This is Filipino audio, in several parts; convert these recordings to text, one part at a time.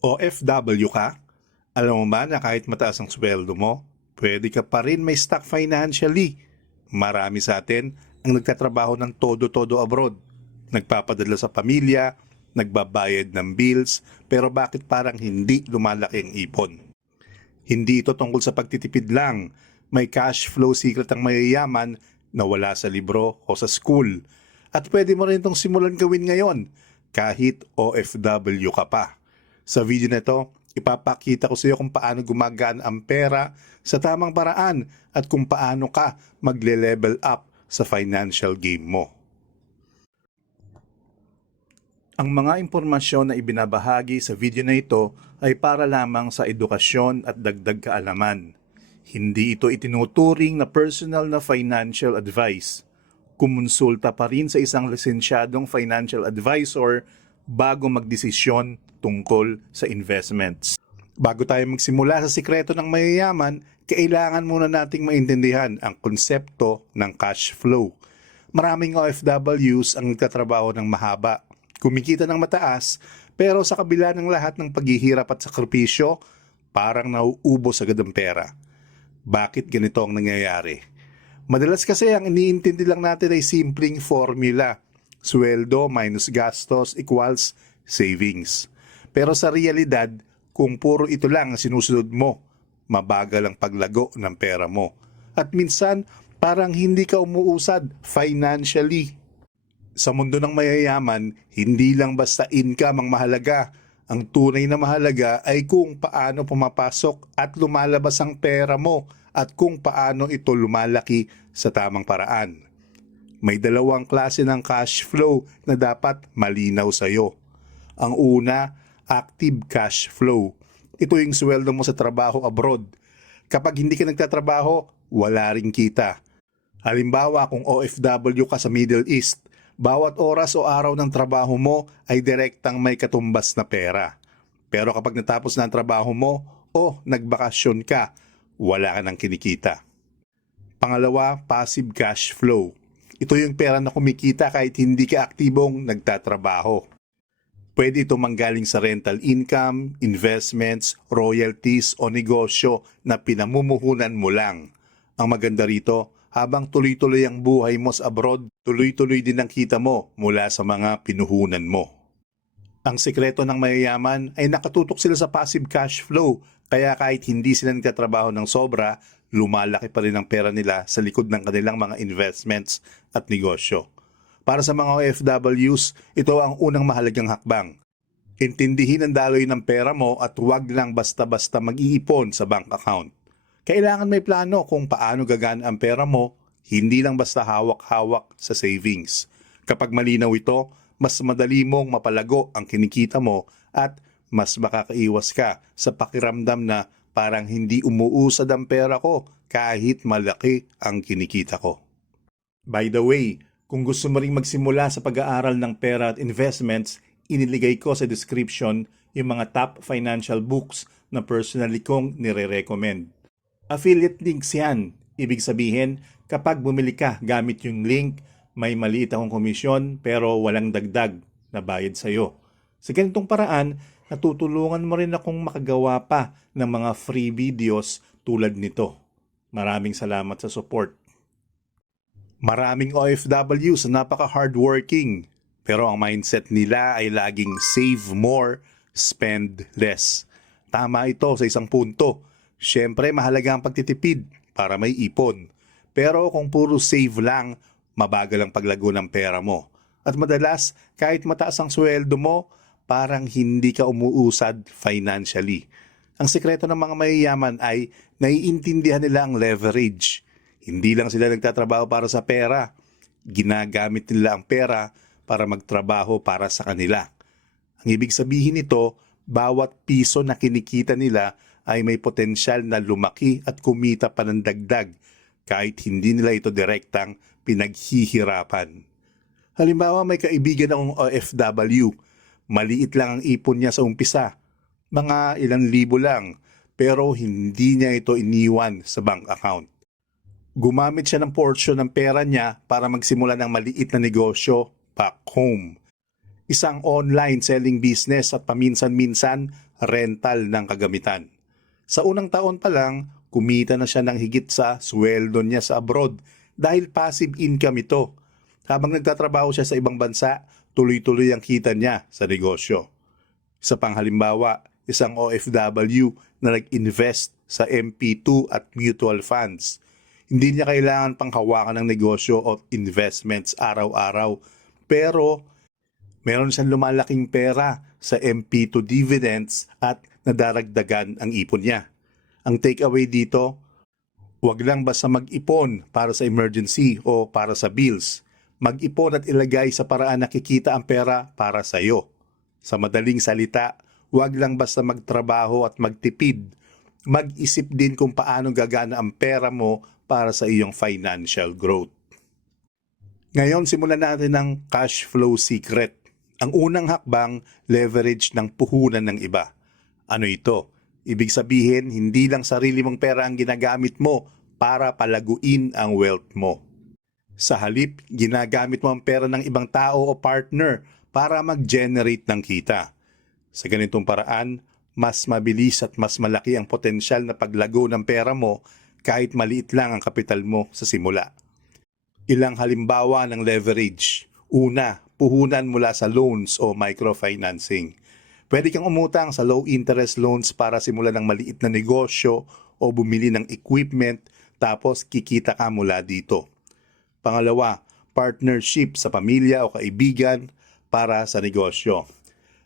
OFW ka? Alam mo ba na kahit mataas ang sweldo mo, pwede ka pa rin may stuck financially. Marami sa atin ang nagtatrabaho ng todo-todo abroad. Nagpapadala sa pamilya, nagbabayad ng bills, pero bakit parang hindi lumalaki ang ipon? Hindi ito tungkol sa pagtitipid lang. May cash flow secret ang mayayaman na wala sa libro o sa school. At pwede mo rin itong simulan gawin ngayon, kahit OFW ka pa. Sa video na ito, ipapakita ko sa iyo kung paano gumagaan ang pera sa tamang paraan at kung paano ka magle-level up sa financial game mo. Ang mga impormasyon na ibinabahagi sa video na ito ay para lamang sa edukasyon at dagdag kaalaman. Hindi ito itinuturing na personal na financial advice. Kumonsulta pa rin sa isang lisensyadong financial advisor bago magdesisyon tungkol sa investments. Bago tayo magsimula sa sikreto ng mayayaman, kailangan muna nating maintindihan ang konsepto ng cash flow. Maraming OFWs ang nagtatrabaho ng mahaba, kumikita ng mataas, pero sa kabila ng lahat ng paghihirap at sakripisyo, parang nauubos agad ang pera. Bakit ganito ang nangyayari? Madalas kasi ang iniintindi lang natin ay simpleng formula. Sweldo minus gastos equals savings. Pero sa realidad, kung puro ito lang ang sinusunod mo, mabagal ang paglago ng pera mo. At minsan, parang hindi ka umuusad financially. Sa mundo ng mayayaman, hindi lang basta income ang mahalaga. Ang tunay na mahalaga ay kung paano pumapasok at lumalabas ang pera mo at kung paano ito lumalaki sa tamang paraan. May dalawang klase ng cash flow na dapat malinaw sa iyo. Ang una, active cash flow. Ito yung sweldo mo sa trabaho abroad. Kapag hindi ka nagtatrabaho, wala ring kita. Halimbawa kung OFW ka sa Middle East, bawat oras o araw ng trabaho mo ay direktang may katumbas na pera. Pero kapag natapos na ang trabaho mo o nagbakasyon ka, wala ka nang kinikita. Pangalawa, passive cash flow. Ito yung pera na kumikita kahit hindi ka aktibong nagtatrabaho. Pwede ito manggaling sa rental income, investments, royalties o negosyo na pinamumuhunan mo lang. Ang maganda rito, habang tuloy-tuloy ang buhay mo sa abroad, tuloy-tuloy din ang kita mo mula sa mga pinuhunan mo. Ang sikreto ng mayayaman ay nakatutok sila sa passive cash flow, kaya kahit hindi sila nagtatrabaho ng sobra, lumalaki pa rin ang pera nila sa likod ng kanilang mga investments at negosyo. Para sa mga OFWs, ito ang unang mahalagang hakbang. Intindihin ang daloy ng pera mo at huwag lang basta-basta mag-iipon sa bank account. Kailangan may plano kung paano gagana ang pera mo, hindi lang basta hawak-hawak sa savings. Kapag malinaw ito, mas madali mong mapalago ang kinikita mo at mas makakaiwas ka sa pakiramdam na parang hindi umuusad ang pera ko kahit malaki ang kinikita ko. By the way, kung gusto mo ring magsimula sa pag-aaral ng pera at investments, iniligay ko sa description yung mga top financial books na personally kong nire-recommend. Affiliate links yan. Ibig sabihin, kapag bumili ka gamit yung link, may maliit akong komisyon pero walang dagdag na bayad sa'yo. Sa ganitong paraan, natutulungan mo rin akong makagawa pa ng mga free videos tulad nito. Maraming salamat sa support. Maraming OFWs na napaka-hardworking pero ang mindset nila ay laging save more, spend less. Tama ito sa isang punto. Siyempre, mahalaga ang pagtitipid para may ipon. Pero kung puro save lang, mabagal ang paglago ng pera mo. At madalas, kahit mataas ang sweldo mo, parang hindi ka umuusad financially. Ang sikreto ng mga mayayaman ay naiintindihan nila ang leverage. Hindi lang sila nagtatrabaho para sa pera. Ginagamit nila ang pera para magtrabaho para sa kanila. Ang ibig sabihin nito, bawat piso na kinikita nila ay may potensyal na lumaki at kumita pa ng dagdag kahit hindi nila ito direktang pinaghihirapan. Halimbawa, may kaibigan akong OFW. Maliit lang ang ipon niya sa umpisa. Mga ilang libo lang, pero hindi niya ito iniwan sa bank account. Gumamit siya ng portion ng pera niya para magsimula ng maliit na negosyo back home. isang online selling business at paminsan-minsan rental ng kagamitan. Sa unang taon pa lang, kumita na siya ng higit sa sweldo niya sa abroad dahil passive income ito. Habang nagtatrabaho siya sa ibang bansa, tuloy-tuloy ang kita niya sa negosyo. Isa pang halimbawa, isang OFW na nag-invest sa MP2 at mutual funds. Hindi niya kailangan pang hawakan ng negosyo o investments araw-araw, pero meron siyang lumalaking pera sa MP2 dividends at nadaragdagan ang ipon niya. Ang takeaway dito, huwag lang basta mag-ipon para sa emergency o para sa bills. Mag-ipon at ilagay sa paraan na kikita ang pera para sa iyo. Sa madaling salita, huwag lang basta magtrabaho at magtipid. Mag-isip din kung paano gagana ang pera mo para sa iyong financial growth. Ngayon, simulan natin ang cash flow secret. Ang unang hakbang, leverage ng puhunan ng iba. Ano ito? Ibig sabihin, hindi lang sarili mong pera ang ginagamit mo para palaguin ang wealth mo. Sa halip, ginagamit mo ang pera ng ibang tao o partner para mag-generate ng kita. Sa ganitong paraan, mas mabilis at mas malaki ang potensyal na paglago ng pera mo kahit maliit lang ang kapital mo sa simula. Ilang halimbawa ng leverage. Una, puhunan mula sa loans o microfinancing. Pwede kang umutang sa low-interest loans para simulan ng maliit na negosyo o bumili ng equipment tapos kikita ka mula dito. Pangalawa, partnership sa pamilya o kaibigan para sa negosyo.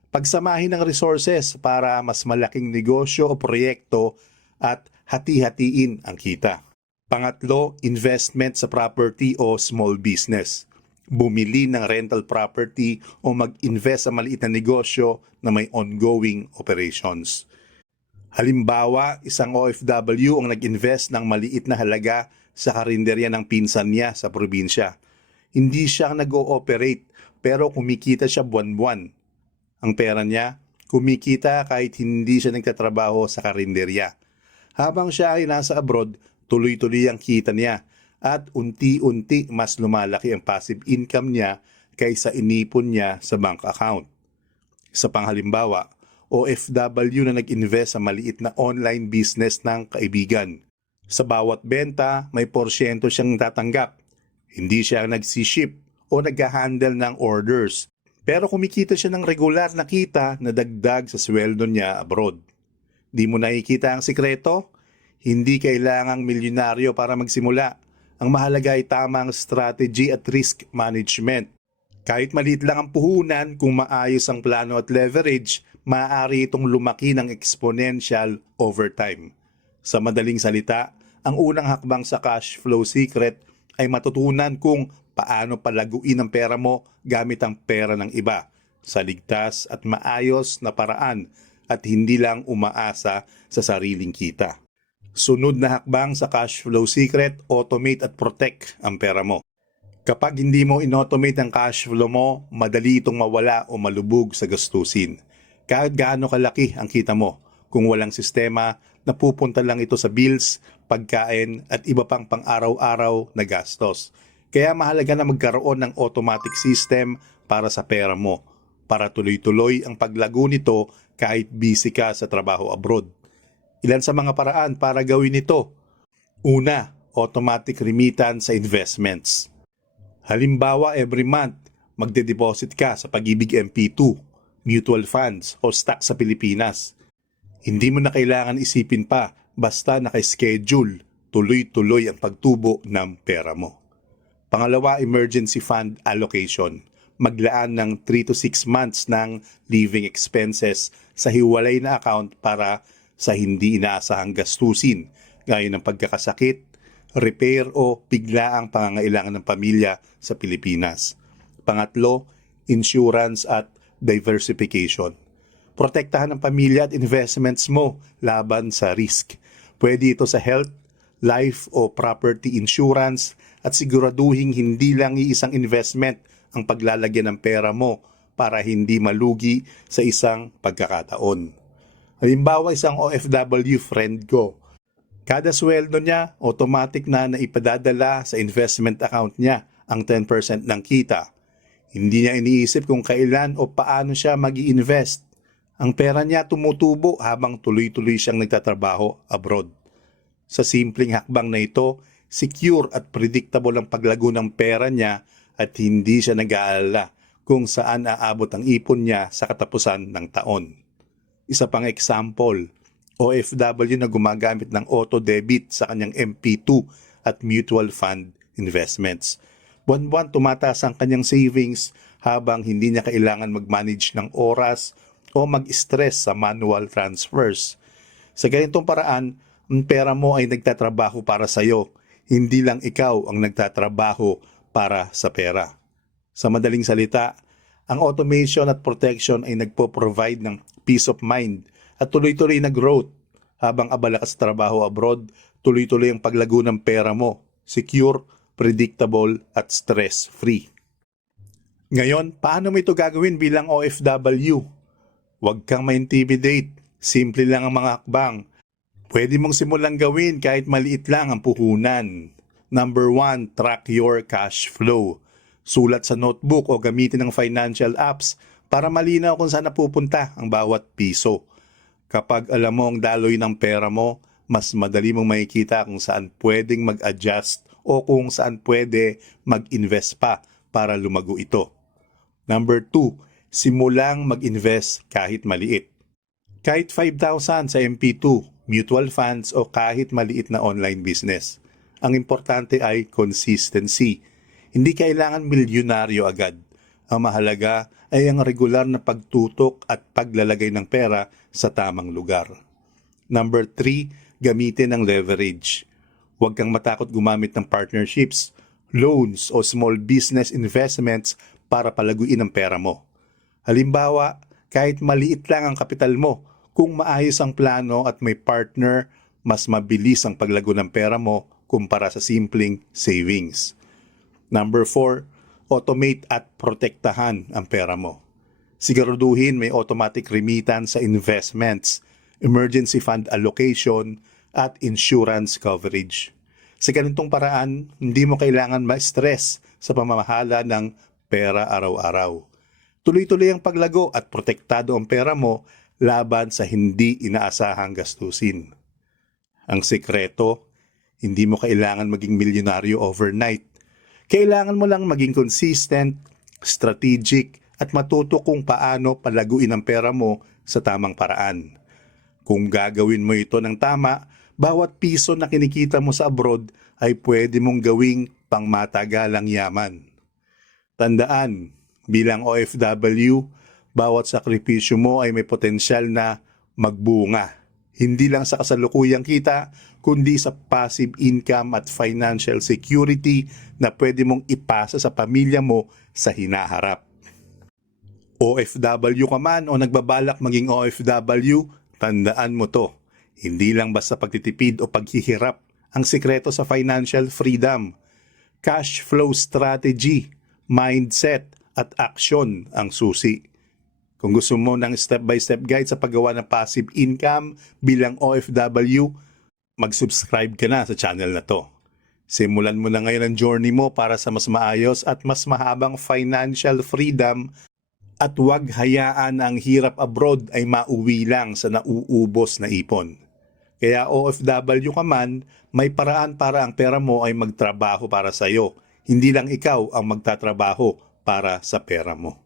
Pagsamahin ng resources para mas malaking negosyo o proyekto at hati-hatiin ang kita. Pangatlo, investment sa property o small business. Bumili ng rental property o mag-invest sa maliit na negosyo na may ongoing operations. Halimbawa, isang OFW ang nag-invest ng maliit na halaga sa karinderya ng pinsan niya sa probinsya. Hindi siya nag-ooperate pero kumikita siya buwan-buwan. Ang pera niya, kumikita kahit hindi siya nagtatrabaho sa karinderya. Habang siya ay nasa abroad, tuloy-tuloy ang kita niya at unti-unti mas lumalaki ang passive income niya kaysa inipon niya sa bank account. Sa panghalimbawa, OFW na nag-invest sa maliit na online business ng kaibigan. Sa bawat benta, may porsyento siyang tatanggap. Hindi siya nag-ship o nag-handle ng orders. Pero kumikita siya ng regular na kita na dagdag sa sweldo niya abroad. Di mo nakikita ang sikreto? Hindi kailangang milyonaryo para magsimula. Ang mahalaga ay tamang strategy at risk management. Kahit maliit lang ang puhunan, kung maayos ang plano at leverage, maaari itong lumaki ng exponential over time. Sa madaling salita, ang unang hakbang sa cash flow secret ay matutunan kung paano palaguin ang pera mo gamit ang pera ng iba sa ligtas at maayos na paraan at hindi lang umaasa sa sariling kita. Sunod na hakbang sa cash flow secret, automate at protect ang pera mo. Kapag hindi mo inautomate ang cash flow mo, madali itong mawala o malubog sa gastusin. Kahit gaano kalaki ang kita mo, kung walang sistema, napupunta lang ito sa bills, pagkain at iba pang pang-araw-araw na gastos. Kaya mahalaga na magkaroon ng automatic system para sa pera mo, para tuloy-tuloy ang paglago nito kahit busy ka sa trabaho abroad. Ilan sa mga paraan para gawin ito? Una, automatic remittance sa investments. Halimbawa, every month, magde-deposit ka sa Pag-ibig MP2, mutual funds o stock sa Pilipinas. Hindi mo na kailangan isipin pa, basta naka-schedule, tuloy-tuloy ang pagtubo ng pera mo. Pangalawa, emergency fund allocation. Maglaan ng 3 to 6 months ng living expenses sa hiwalay na account para sa hindi inaasahang gastusin, gaya ng pagkakasakit, repair o biglaang pangangailangan ng pamilya sa Pilipinas. Pangatlo, insurance at diversification. Protektahan ang pamilya at investments mo laban sa risk. Pwede ito sa health, life o property insurance at siguraduhin hindi lang iisang investment ang paglalagyan ng pera mo para hindi malugi sa isang pagkakataon. Halimbawa, isang OFW friend ko. Kada sweldo niya, automatic na naipadadala sa investment account niya ang 10% ng kita. Hindi niya iniisip kung kailan o paano siya mag-i-invest. Ang pera niya tumutubo habang tuloy-tuloy siyang nagtatrabaho abroad. Sa simpleng hakbang na ito, secure at predictable ang paglago ng pera niya at hindi siya nag-aalala kung saan aabot ang ipon niya sa katapusan ng taon. Isa pang example, OFW na gumagamit ng auto-debit sa kanyang MP2 at mutual fund investments. Buwan-buwan tumataas ang kanyang savings habang hindi niya kailangan mag-manage ng oras o mag-stress sa manual transfers. Sa ganitong paraan, ang pera mo ay nagtatrabaho para sa iyo, hindi lang ikaw ang nagtatrabaho para sa pera. Sa madaling salita, ang automation at protection ay nagpo-provide ng peace of mind at tuloy-tuloy na growth. Habang abala ka sa trabaho abroad, tuloy-tuloy ang paglago ng pera mo, secure, predictable at stress-free. Ngayon, paano mo ito gagawin bilang OFW? Huwag kang ma-intimidate. Simple lang ang mga hakbang. Pwede mong simulang gawin kahit maliit lang ang puhunan. Number 1, track your cash flow. Sulat sa notebook o gamitin ng financial apps para malinaw kung saan napupunta ang bawat piso. Kapag alam mo ang daloy ng pera mo, mas madali mong makikita kung saan pwedeng mag-adjust o kung saan pwede mag-invest pa para lumago ito. Number 2, simulang mag-invest kahit maliit. Kahit 5,000 sa MP2, mutual funds o kahit maliit na online business. Ang importante ay consistency. Hindi kailangan milyonaryo agad. Ang mahalaga ay ang regular na pagtutok at paglalagay ng pera sa tamang lugar. Number 3, gamitin ang leverage. Huwag kang matakot gumamit ng partnerships, loans o small business investments para palaguin ang pera mo. Halimbawa, kahit maliit lang ang kapital mo, kung maayos ang plano at may partner, mas mabilis ang paglago ng pera mo kumpara sa simpleng savings. Number 4, automate at protektahan ang pera mo. Siguraduhin may automatic remittance sa investments, emergency fund allocation, at insurance coverage. Sa ganitong paraan, hindi mo kailangan ma-stress sa pamamahala ng pera araw-araw. Tuloy-tuloy ang paglago at protektado ang pera mo laban sa hindi inaasahang gastusin. Ang sekreto, hindi mo kailangan maging milyonaryo overnight. Kailangan mo lang maging consistent, strategic, at matuto kung paano palaguin ang pera mo sa tamang paraan. Kung gagawin mo ito ng tama, bawat piso na kinikita mo sa abroad ay pwede mong gawing pangmatagalang yaman. Tandaan, bilang OFW, bawat sakripisyo mo ay may potensyal na magbunga. Hindi lang sa kasalukuyang kita, kundi sa passive income at financial security na pwede mong ipasa sa pamilya mo sa hinaharap. OFW ka man o nagbabalak maging OFW, tandaan mo to. Hindi lang basta pagtitipid o paghihirap ang sikreto sa financial freedom. Cash flow strategy, mindset, at action ang susi. Kung gusto mo ng step-by-step guide sa paggawa ng passive income bilang OFW, mag-subscribe ka na sa channel na to. Simulan mo na ngayon ang journey mo para sa mas maayos at mas mahabang financial freedom at huwag hayaan ang hirap abroad ay mauwi lang sa nauubos na ipon. Kaya OFW ka man, may paraan para ang pera mo ay magtrabaho para sa iyo. Hindi lang ikaw ang magtatrabaho para sa pera mo.